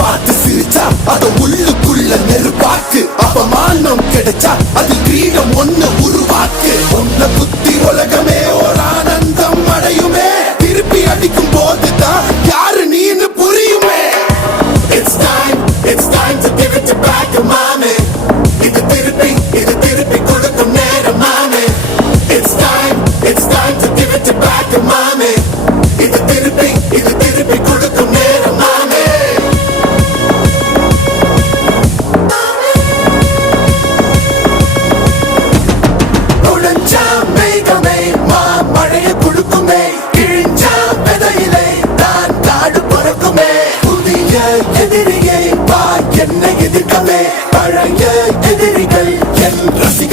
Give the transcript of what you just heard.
பார்த்து சிரிச்சா அத உள்ளுக்குள்ள நெருப்பாக்கு. அப்பமானம் கிடைச்சா அது கிரீடம் ஒண்ணு உருவாக்கு. உன்னை புத்தி உலகமே ஒரு ஆனந்தம் அடையுமே. திருப்பி அடிக்கும் போதுதான் யாரு நீன்னு புரியுமே. It's time to give it back to mommy. இது திருப்பி கொடுக்கும் நேரம் மாமே. It's time to give it back to mommy. இது திருப்பி கொடுக்கும் நேரம் மாமே. உடஞ்சா மேகமே மழைய குடுக்குமே. கிழிஞ்சா விதையிலே தான் காடு பொறுக்குமே. புதிய எதிரியை வா என்னை எதிர்க்கவே. பழைய எதிரிகள் என் ரசிக